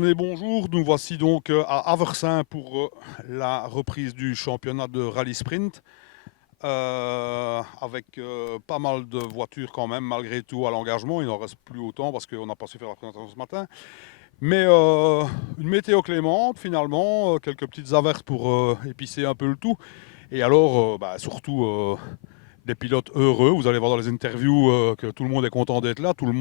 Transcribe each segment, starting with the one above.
René, bonjour. Nous voici donc à Aversin pour la reprise du championnat de rallye sprint. Avec pas mal de voitures quand même, malgré tout, à l'engagement. Il n'en reste plus autant parce qu'on n'a pas su faire la présentation ce matin. Mais une météo clémente, finalement, quelques petites averses pour épicer un peu le tout. Et alors, surtout, des pilotes heureux. Vous allez voir dans les interviews que tout le monde est content d'être là. Tout le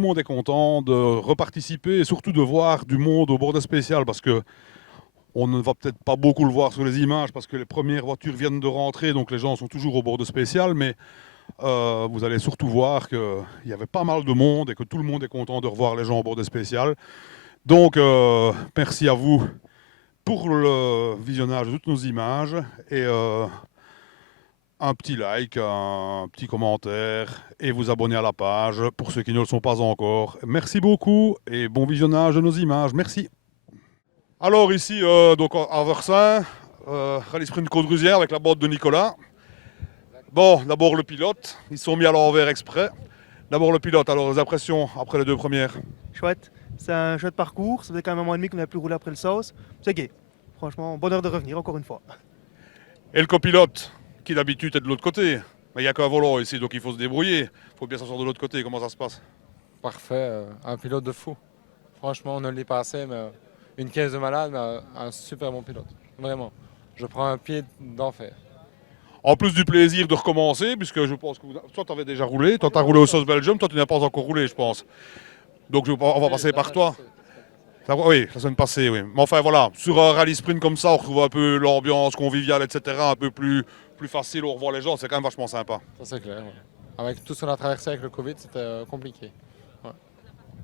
monde est content de reparticiper et surtout de voir du monde au bord spécial parce que on ne va peut-être pas beaucoup le voir sur les images parce que les premières voitures viennent de rentrer, donc les gens sont toujours au bord spécial, mais vous allez surtout voir qu'il y avait pas mal de monde et que tout le monde est content de revoir les gens au bord spécial. Donc merci à vous pour le visionnage de toutes nos images et un petit like, un petit commentaire et vous abonner à la page pour ceux qui ne le sont pas encore. Merci beaucoup et bon visionnage de nos images. Merci. Alors ici, donc à Versin, rallye sprint Côte-Grusière avec la botte de Nicolas. Bon, d'abord le pilote. Ils se sont mis à l'envers exprès. D'abord le pilote. Alors les impressions après les deux premières. Chouette. C'est un chouette parcours. Ça faisait quand même un mois et demi qu'on n'a plus roulé après le sauce. C'est gai. Franchement, bonheur de revenir encore une fois. Et le copilote, qui d'habitude est de l'autre côté. Mais il n'y a qu'un volant ici, donc il faut se débrouiller. Il faut bien s'asseoir de l'autre côté. Comment ça se passe? Parfait, un pilote de fou. Franchement, on ne l'est pas assez, mais une caisse de malade, mais un super bon pilote. Vraiment. Je prends un pied d'enfer. En plus du plaisir de recommencer, puisque je pense que toi tu avais déjà roulé, toi tu as roulé au Sauce Belgium, toi tu n'as pas encore roulé, je pense. Donc on va passer par toi. Oui, la semaine passée, oui. Mais enfin voilà, sur un rallye sprint comme ça, on retrouve un peu l'ambiance conviviale, etc. Un peu plus facile, on revoit les gens, c'est quand même vachement sympa. Ça c'est clair. Ouais. Avec tout ce qu'on a traversé avec le Covid, c'était compliqué. Ouais.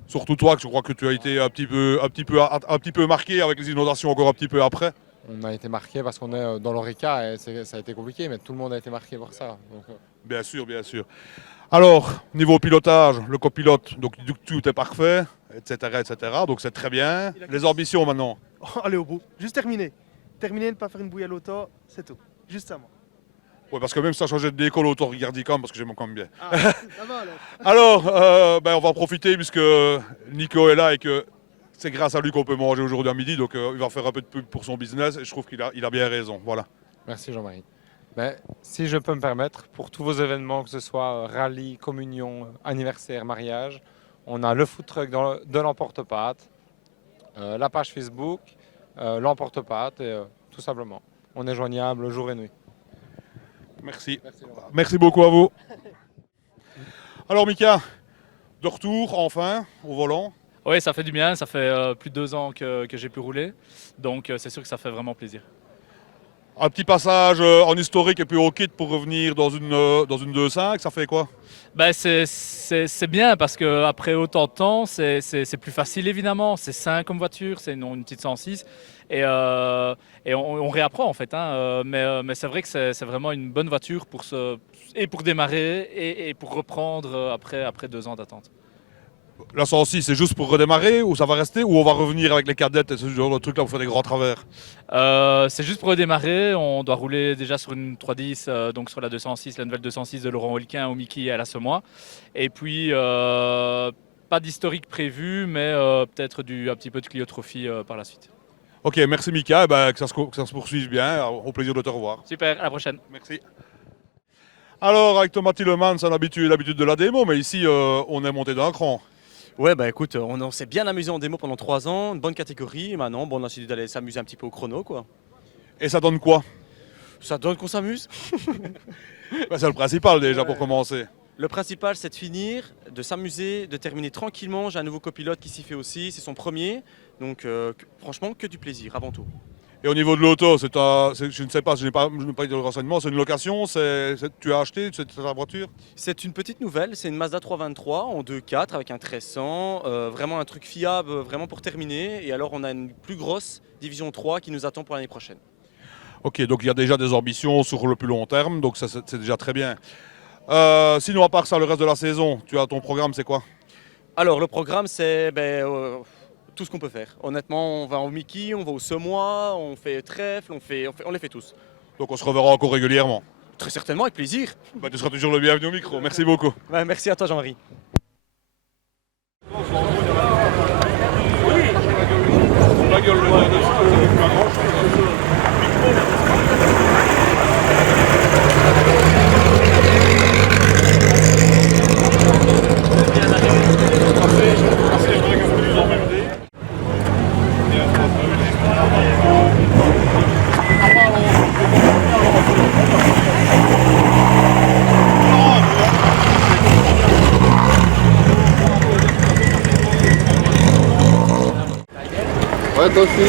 Surtout toi, que je crois que tu as été un petit peu marqué avec les inondations encore un petit peu après. On a été marqué parce qu'on est dans l'Orica et ça a été compliqué, mais tout le monde a été marqué par ça. Donc, Bien sûr, bien sûr. Alors, niveau pilotage, le copilote, donc tout est parfait, etc., etc. Donc c'est très bien. Les ambitions maintenant. Allez au bout. Juste terminer. Terminer, ne pas faire une bouille à l'auto, c'est tout. Juste ça, moi. Oui, parce que même si ça changeait d'école, auto regarder quand même, parce que j'aime quand même bien. Ah, ça va alors. Alors, on va en profiter puisque Nico est là et que c'est grâce à lui qu'on peut manger aujourd'hui à midi. Donc il va faire un peu de pub pour son business et je trouve qu'il a bien raison. Voilà. merci Jean-Marie. Mais si je peux me permettre, pour tous vos événements, que ce soit rallye, communion, anniversaire, mariage, on a le food truck de l'emporte-pâte, la page Facebook, l'emporte-pâte et tout simplement. On est joignable jour et nuit. Merci. Merci, Merci beaucoup à vous. Alors Mika, de retour enfin au volant. Oui, ça fait du bien. Ça fait plus de 2 ans que j'ai pu rouler. Donc c'est sûr que ça fait vraiment plaisir. Un petit passage en historique et puis au kit pour revenir dans une 2.5, ça fait quoi? C'est bien parce qu'après autant de temps, c'est plus facile évidemment. C'est sain comme voiture, c'est une petite 106. Et on réapprend en fait. Mais c'est vrai que c'est vraiment une bonne voiture et pour démarrer et pour reprendre après 2 ans d'attente. La 106, c'est juste pour redémarrer ou ça va rester ou on va revenir avec les cadettes et ce genre de truc là pour faire des grands travers? C'est juste pour redémarrer. On doit rouler déjà sur une 310, donc sur la 206, la nouvelle 206 de Laurent Holquin au Mickey à la Semois. Et puis, pas d'historique prévu, mais peut-être un petit peu de Clio Trophy par la suite. Ok, merci Mika, que ça se poursuive bien, au plaisir de te revoir. Super, à la prochaine. Merci. Alors avec Thomas Tillemans, on a l'habitude de la démo, mais ici on est monté d'un cran. Ouais, bah écoute, on s'est bien amusé en démo pendant 3 ans, une bonne catégorie, et maintenant, on a décidé d'aller s'amuser un petit peu au chrono, quoi. Et ça donne quoi? Ça donne qu'on s'amuse. C'est le principal déjà pour commencer. Le principal, c'est de finir, de s'amuser, de terminer tranquillement. J'ai un nouveau copilote qui s'y fait aussi, c'est son premier. Donc franchement, que du plaisir avant tout. Et au niveau de l'auto, je ne sais pas, je n'ai pas eu de renseignements, c'est une location, tu as acheté ta voiture? C'est une petite nouvelle, c'est une Mazda 323 en 2.4 avec un 1300, vraiment un truc fiable, vraiment pour terminer. Et alors on a une plus grosse division 3 qui nous attend pour l'année prochaine. Ok, donc il y a déjà des ambitions sur le plus long terme, donc ça c'est déjà très bien. Sinon à part ça, le reste de la saison, tu as ton programme, c'est quoi? Alors le programme, c'est tout ce qu'on peut faire. Honnêtement, on va au Mickey, on va au Semois, on fait trèfle, on les fait tous. Donc on se reverra encore régulièrement. Très certainement, avec plaisir. Tu seras toujours le bienvenu au micro, merci beaucoup. Merci à toi Jean-Marie. gueule. Ouais, toi aussi.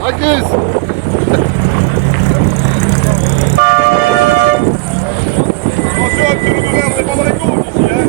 Agus! Attention, un petit loup vert, c'est pas dans les côtes ici, hein.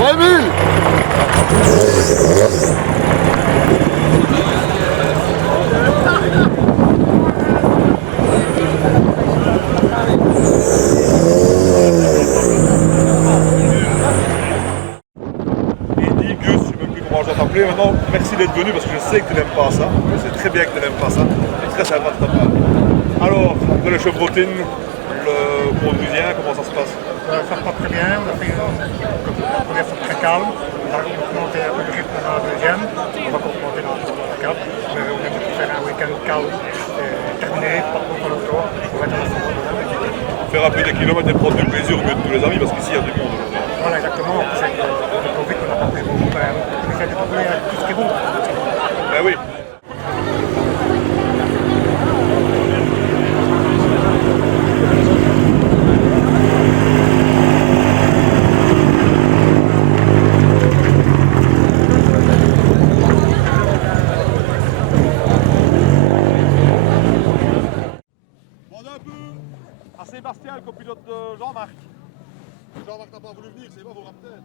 Ouais, Emile! Et Gus, je ne sais même plus comment je dois t'appeler maintenant. Merci d'être venu parce que je sais que tu n'aimes pas ça. Je sais très bien que tu n'aimes pas ça. C'est très sympa de ta part. Alors, de la chevrotine, le Pont-de-Musien, comment ça se passe? Ça se passe très bien, on a fait une première fois très calme, on a monté un peu le rythme dans la deuxième, on va monter dans la carte, mais on vient de faire un week-end calme et terminé par contre le tour pour être à la fin. Faire un peu des kilomètres et prendre du plaisir au milieu de tous les amis parce qu'ici il y a du monde aujourd'hui. Voilà exactement, c'est que le Covid qu'on n'a pas pris beaucoup quand même, on essaie de trouver tout ce qui est bon. Ben oui. Demandez un peu à Sébastien, le copilote de Jean-Marc. Jean-Marc n'a pas voulu venir, c'est pas vous peut-être.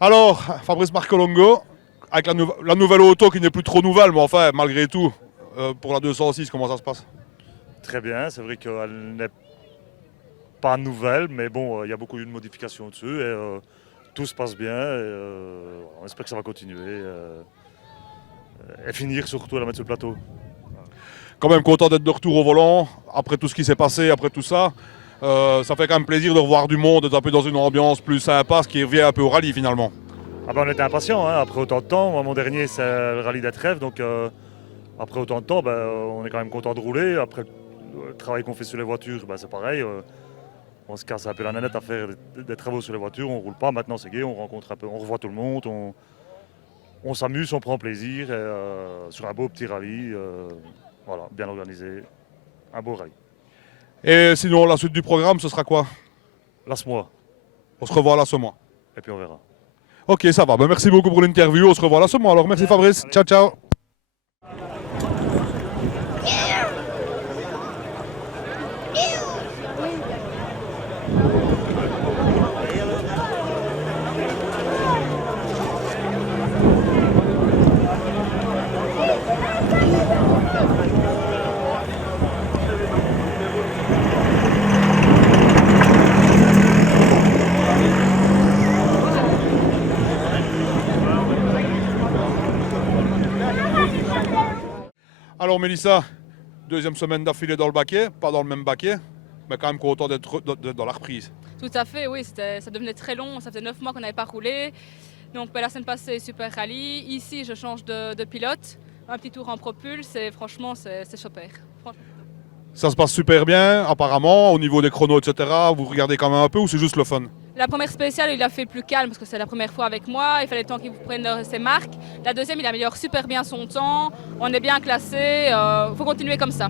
Alors, Fabrice Marcolongo, avec la nouvelle auto qui n'est plus trop nouvelle, mais enfin, malgré tout, pour la 206, comment ça se passe? Très bien, c'est vrai qu'elle n'est pas nouvelle, mais bon, il y a beaucoup eu de modifications dessus et tout se passe bien. On espère que ça va continuer et finir surtout à la mettre sur le plateau. Quand même content d'être de retour au volant, après tout ce qui s'est passé, après tout ça. Ça fait quand même plaisir de revoir du monde, d'être un peu dans une ambiance plus sympa, ce qui revient un peu au rallye finalement. Ah ben, on était impatients, hein, après autant de temps. Moi, mon dernier, c'est le rallye d'être rêve, donc après autant de temps, on est quand même content de rouler. Après le travail qu'on fait sur les voitures, c'est pareil. On se casse un peu la nanette à faire des travaux sur les voitures, on roule pas. Maintenant, c'est gai, on rencontre un peu, on revoit tout le monde, on s'amuse, on prend plaisir sur un beau petit rallye. Voilà, bien organisé, un beau rallye. Et sinon, la suite du programme, ce sera quoi? Lasse-moi, On se revoit là ce mois. et puis on verra. Ok, ça va. Merci beaucoup pour l'interview. On se revoit là ce mois. Alors, merci Fabrice. Ciao, ciao. Alors Mélissa, deuxième semaine d'affilée dans le baquet, pas dans le même baquet, mais quand même content d'être dans la reprise. Tout à fait, oui, ça devenait très long, ça faisait 9 mois qu'on n'avait pas roulé. Donc la semaine passée, super rallye. Ici, je change de pilote. un petit tour en propulse et franchement, c'est super. Franchement. Ça se passe super bien, apparemment, au niveau des chronos, etc. Vous regardez quand même un peu ou c'est juste le fun? La première spéciale, il a fait plus calme parce que c'est la première fois avec moi. Il fallait le temps qu'il prenne ses marques. La deuxième, il améliore super bien son temps. On est bien classé. Faut continuer comme ça.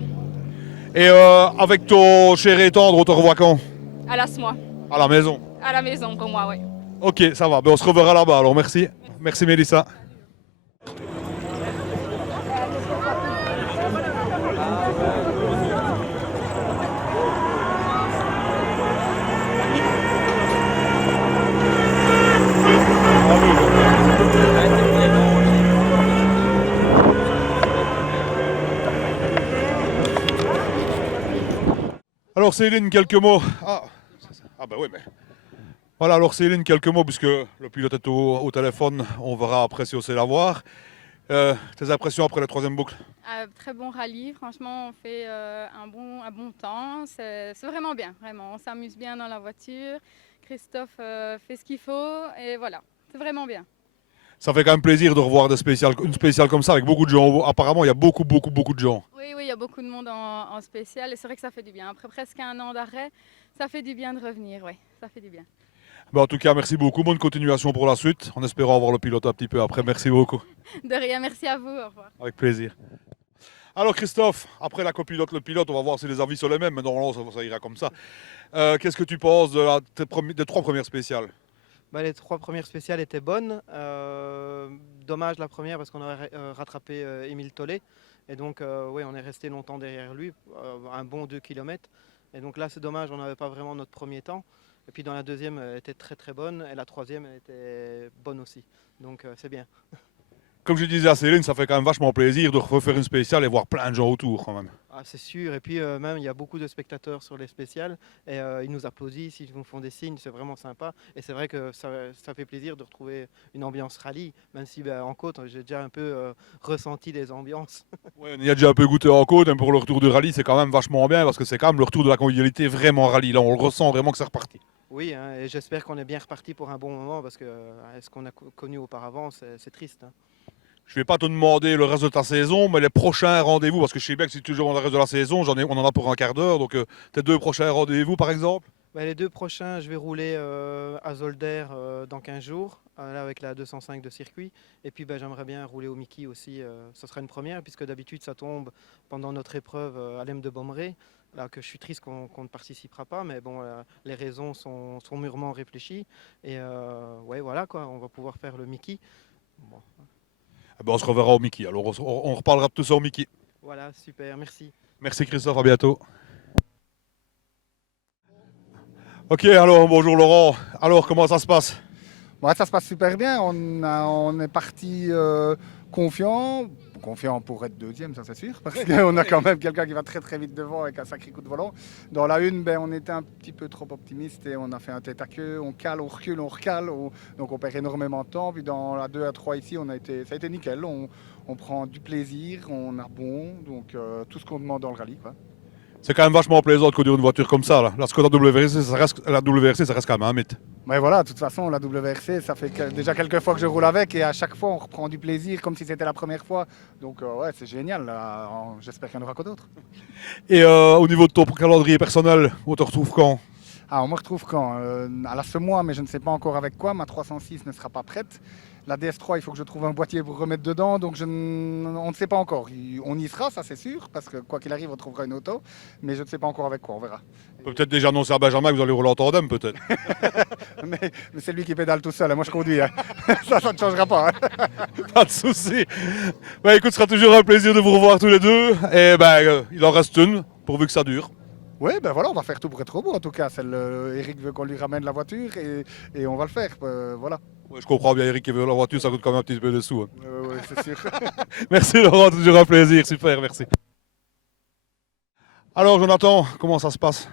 Et avec ton cher et tendre, on te revoit quand? À l'ASMOA. À la maison. À la maison pour moi, oui. Ok, ça va. Ben, on se reverra là-bas alors, merci. Merci Mélissa. Alors Céline, quelques mots. Ah bah oui, mais... Voilà, alors Céline, quelques mots, puisque le pilote est au téléphone, on verra après si on sait l'avoir. Tes impressions après la troisième boucle? Très bon rallye, franchement on fait un bon temps, c'est vraiment bien, vraiment, on s'amuse bien dans la voiture, Christophe fait ce qu'il faut et voilà, c'est vraiment bien. Ça fait quand même plaisir de revoir une spéciale comme ça avec beaucoup de gens. Apparemment, il y a beaucoup de gens. Oui, il y a beaucoup de monde en spécial et c'est vrai que ça fait du bien. Après presque un an d'arrêt, ça fait du bien de revenir, oui, ça fait du bien. Ben, en tout cas, merci beaucoup. Bonne continuation pour la suite, en espérant avoir le pilote un petit peu après. Merci beaucoup. De rien, merci à vous, au revoir. Avec plaisir. Alors Christophe, après la copilote, le pilote, on va voir si les avis sont les mêmes, mais normalement ça ira comme ça. Qu'est-ce que tu penses des trois premières spéciales? Les trois premières spéciales étaient bonnes. Dommage la première parce qu'on aurait rattrapé Émile Tollet. Et donc oui, on est resté longtemps derrière lui, un bon 2 km. Et donc là c'est dommage, on n'avait pas vraiment notre premier temps. Et puis dans la deuxième, elle était très bonne. Et la troisième, elle était bonne aussi. Donc c'est bien. Comme je disais à Céline, ça fait quand même vachement plaisir de refaire une spéciale et voir plein de gens autour quand même. Ah, c'est sûr. Et puis même, il y a beaucoup de spectateurs sur les spéciales. Et ils nous applaudissent, ils nous font des signes. C'est vraiment sympa. Et c'est vrai que ça fait plaisir de retrouver une ambiance rallye. Même si en côte, j'ai déjà un peu ressenti les ambiances. Ouais, on y a déjà un peu goûté en côte. Pour le retour du rallye, c'est quand même vachement bien parce que c'est quand même le retour de la convivialité vraiment rallye. Là, on le ressent vraiment que c'est reparti. Oui, hein, et j'espère qu'on est bien reparti pour un bon moment parce que ce qu'on a connu auparavant, c'est triste. Hein. Je ne vais pas te demander le reste de ta saison, mais les prochains rendez-vous, parce que je sais bien que si tu joues dans le reste de la saison, on en a pour un quart d'heure. Donc tes deux prochains rendez-vous par exemple? Les deux prochains, je vais rouler à Zolder dans 15 jours, là, avec la 205 de circuit. Et puis j'aimerais bien rouler au Mickey aussi. Ce sera une première, puisque d'habitude ça tombe pendant notre épreuve à l'Em de Bommeré. Là, que je suis triste qu'on ne participera pas, mais bon, les raisons sont mûrement réfléchies. Et ouais, voilà quoi, on va pouvoir faire le Mickey. Bon. On se reverra au Mickey. Alors on reparlera de tout ça au Mickey. Voilà, super, merci. Merci Christophe, à bientôt. Ok, alors bonjour Laurent. Alors comment ça se passe? Ça se passe super bien. On est parti confiant pour être deuxième, ça c'est sûr, parce qu'on a quand même quelqu'un qui va très vite devant avec un sacré coup de volant. Dans la une, on était un petit peu trop optimiste et on a fait un tête à queue, on cale, on recule, on recale, donc on perd énormément de temps. Puis dans la 2 à 3 ici, ça a été nickel, on prend du plaisir, on a bon, donc tout ce qu'on demande dans le rallye, quoi. C'est quand même vachement plaisant de conduire une voiture comme ça. Là. La Skoda WRC, ça reste quand même un mythe. Mais voilà, de toute façon, la WRC, ça fait déjà quelques fois que je roule avec et à chaque fois, on reprend du plaisir comme si c'était la première fois. Donc ouais, c'est génial. Là. J'espère qu'il y en aura que d'autres. Et au niveau de ton calendrier personnel, on te retrouve quand? On me retrouve quand? À la ce mois, mais je ne sais pas encore avec quoi. Ma 306 ne sera pas prête. La DS3, il faut que je trouve un boîtier pour remettre dedans, donc on ne sait pas encore. On y sera, ça c'est sûr, parce que quoi qu'il arrive, on trouvera une auto, mais je ne sais pas encore avec quoi, on verra. On peut peut-être déjà annoncer à Benjamin que vous allez rouler en tandem, peut-être. mais c'est lui qui pédale tout seul, moi je conduis. Hein. ça ne changera pas. Hein. Pas de souci. Écoute, ce sera toujours un plaisir de vous revoir tous les deux. Et il en reste une, pourvu que ça dure. Oui, voilà, on va faire tout pour être au bout en tout cas. Eric veut qu'on lui ramène la voiture et on va le faire, voilà. Ouais, je comprends bien, Eric qui veut la voiture, ça coûte quand même un petit peu de sous. Hein. Oui, c'est sûr. Merci Laurent, toujours un plaisir, super, merci. Alors Jonathan, comment ça se passe?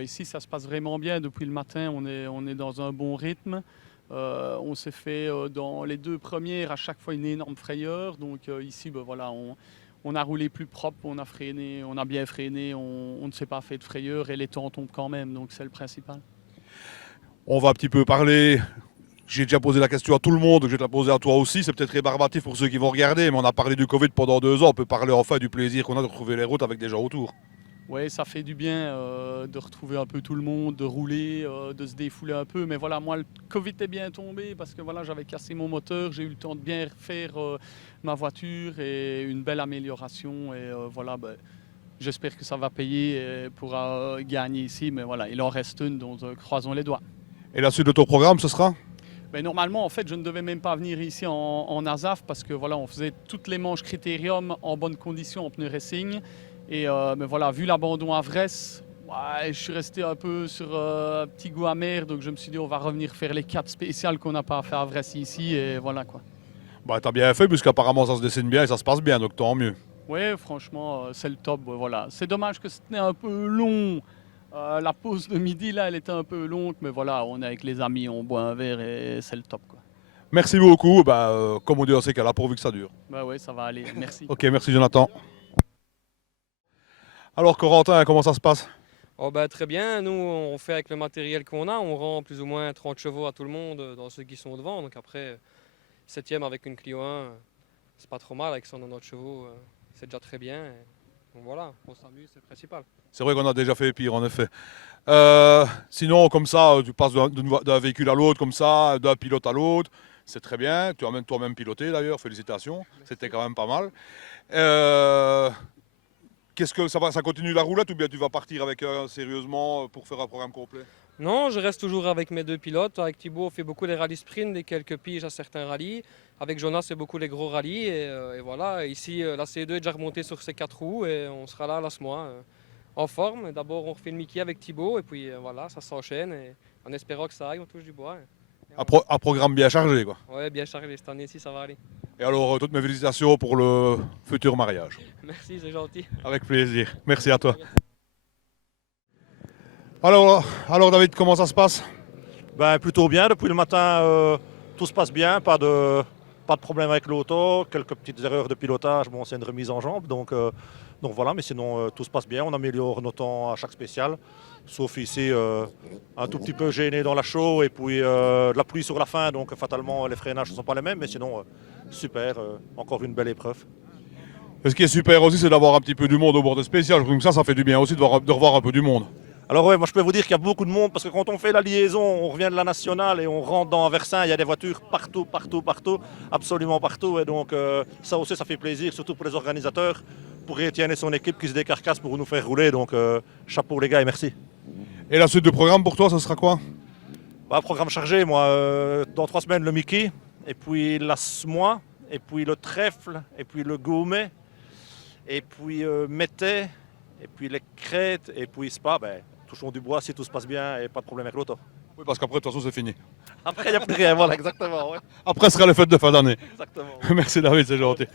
Ici, ça se passe vraiment bien. Depuis le matin, on est dans un bon rythme. On s'est fait dans les deux premières à chaque fois une énorme frayeur. Donc ici, voilà, on a roulé plus propre, on a freiné, on a bien freiné, on ne s'est pas fait de frayeur et les temps tombent quand même, donc c'est le principal. On va un petit peu parler j'ai déjà posé la question à tout le monde, je vais te la poser à toi aussi. C'est peut-être rébarbatif pour ceux qui vont regarder, mais on a parlé du Covid pendant 2 ans. On peut parler enfin du plaisir qu'on a de retrouver les routes avec des gens autour. Oui, ça fait du bien de retrouver un peu tout le monde, de rouler, de se défouler un peu. Mais voilà, moi, le Covid est bien tombé parce que voilà, j'avais cassé mon moteur, j'ai eu le temps de bien refaire ma voiture et une belle amélioration. Et voilà, j'espère que ça va payer et pourra gagner ici. Mais voilà, il en reste une, donc croisons les doigts. Et la suite de ton programme, ce sera ? Ben, normalement, en fait, je ne devais même pas venir ici en ASAF parce que voilà, on faisait toutes les manches critérium en bonne condition en pneu racing. Et mais voilà, vu l'abandon à Vresse, ouais, je suis resté un peu sur un petit goût amer. Donc je me suis dit, on va revenir faire les 4 spéciales qu'on n'a pas fait à Vresse ici. Et voilà quoi. Bah, t'as bien fait, puisqu'apparemment ça se dessine bien et ça se passe bien, donc tant mieux. Oui, franchement, c'est le top. Voilà. C'est dommage que c'était un peu long. La pause de midi, là, elle était un peu longue. Mais voilà, on est avec les amis, on boit un verre et c'est le top, quoi. Merci beaucoup. Comme on dit dans ces cas-là, pourvu que ça dure. Bah ouais, ça va aller. Merci. Ok, merci Jonathan. Alors Corentin, comment ça se passe ? Oh bah, très bien, nous on fait avec le matériel qu'on a, on rend plus ou moins 30 chevaux à tout le monde dans ceux qui sont devant. Donc après, 7e avec une Clio 1, c'est pas trop mal avec 190 chevaux, c'est déjà très bien. Donc voilà, on s'amuse, c'est le principal. C'est vrai qu'on a déjà fait pire en effet. Sinon, comme ça, tu passes d'un véhicule à l'autre, comme ça, d'un pilote à l'autre, c'est très bien. Tu as même toi-même piloté d'ailleurs, félicitations, c'était quand même pas mal. Qu'est-ce que ça continue la roulette ou bien tu vas partir avec sérieusement pour faire un programme complet ? Non, je reste toujours avec mes 2 pilotes. Avec Thibaut, on fait beaucoup les rallyes sprint et quelques piges à certains rallyes. Avec Jonas, c'est beaucoup les gros rallyes. Et voilà, ici, la CE2 est déjà remontée sur ses 4 roues et on sera là ce mois en forme. D'abord, on refait le Mickey avec Thibaut et puis voilà, ça s'enchaîne. Et en espérant que ça aille, on touche du bois. Un programme bien chargé, quoi. Ouais, bien chargé. Cette année-ci, ça va aller. Et alors, toutes mes félicitations pour le futur mariage. Merci, c'est gentil. Avec plaisir. Merci à toi. Alors David, comment ça se passe ? Plutôt bien. Depuis le matin, tout se passe bien. Pas de problème avec l'auto. Quelques petites erreurs de pilotage. Bon, c'est une remise en jambe. Donc voilà, mais sinon, tout se passe bien. On améliore nos temps à chaque spécial. Sauf ici, un tout petit peu gêné dans la chaux et puis de la pluie sur la fin. Donc fatalement, les freinages ne sont pas les mêmes. Mais sinon, super. Encore une belle épreuve. Et ce qui est super aussi, c'est d'avoir un petit peu du monde au bord de spécial. Je trouve que ça fait du bien aussi de revoir un peu du monde. Alors ouais, moi je peux vous dire qu'il y a beaucoup de monde parce que quand on fait la liaison, on revient de la nationale et on rentre dans Versin, il y a des voitures partout, absolument partout. Et donc ça aussi, ça fait plaisir, surtout pour les organisateurs, pour Étienne et son équipe qui se décarcassent pour nous faire rouler. Donc chapeau les gars et merci. Et la suite du programme pour toi, ça sera quoi ? Programme chargé, moi. Dans 3 semaines, le Mickey, et puis l'Asmois, et puis le Trèfle, et puis le Gaumet, et puis Métais, et puis les Crêtes, et puis Spa. Touchons du bois si tout se passe bien et pas de problème avec l'auto. Oui, parce qu'après, de toute façon, c'est fini. Après, il n'y a plus rien, voilà, exactement. Ouais. Après, ce sera les fêtes de fin d'année. Exactement. Merci David, c'est gentil.